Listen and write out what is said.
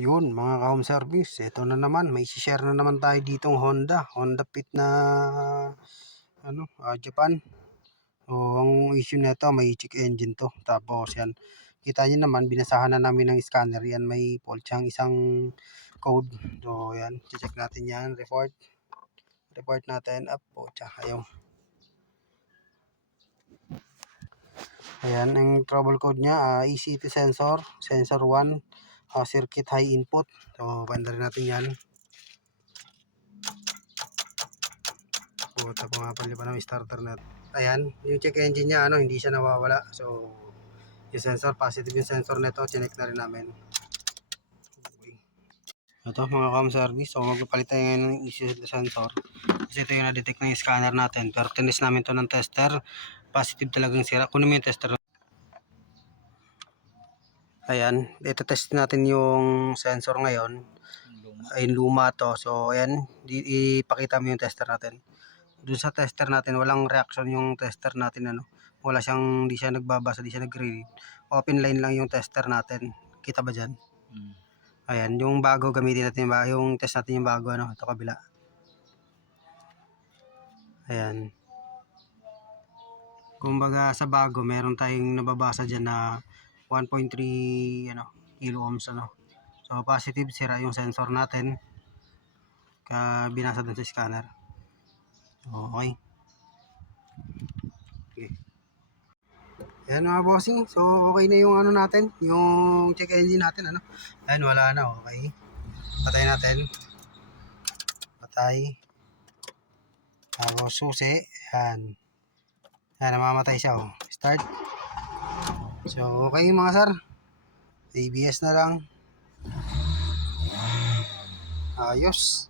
Yun mga ka-home service, ito na naman, may share na naman tayo ditong Honda Fit na Japan. So ang issue nito, may check engine to. Tapos yan, kita niyo naman binasahan na namin ng scanner yan, may fault siyang isang code. So yan, check natin yan, report natin. Ayaw. Ayan, ang trouble code niya, ECT sensor 1, circuit high input. So banda rin natin yan. Puta pa nga pala ng starter natin. Ayan, yung check engine niya, hindi siya nawawala. So yung sensor, positive yung sensor nito, chinek na rin namin. Okay. Ito mga cam service, so magpapalit tayo ngayon ng ECT sensor. Kasi ito yung na-detect ng scanner natin. Pero tinis namin to ng tester, positive talagang sira. Kunin mo yung tester. Ayan, ito test natin yung sensor ngayon. Ay luma to. So ayan, ipakita mo yung tester natin. Doon sa tester natin, walang reaction yung tester natin, wala siyang, di siya nagbabasa, di siya nagre-read. Open line lang yung tester natin. Kita ba dyan? Ayan, yung bago gamitin natin, yung test natin yung bago, ito kabila. Ayan. Kumbaga sa bago, meron tayong nababasa dyan na 1.3 kilo ohms. So positive, sira yung sensor natin. Binasa dun sa scanner. Okay. Ayan mga bossing, so okay na yung natin, yung check engine natin, ayan, wala na, okay. Patay natin. Patay. Tapos susi, ayan. Ayan, namamatay siya, Start. So okay mga sir, ABS na lang. Ayos.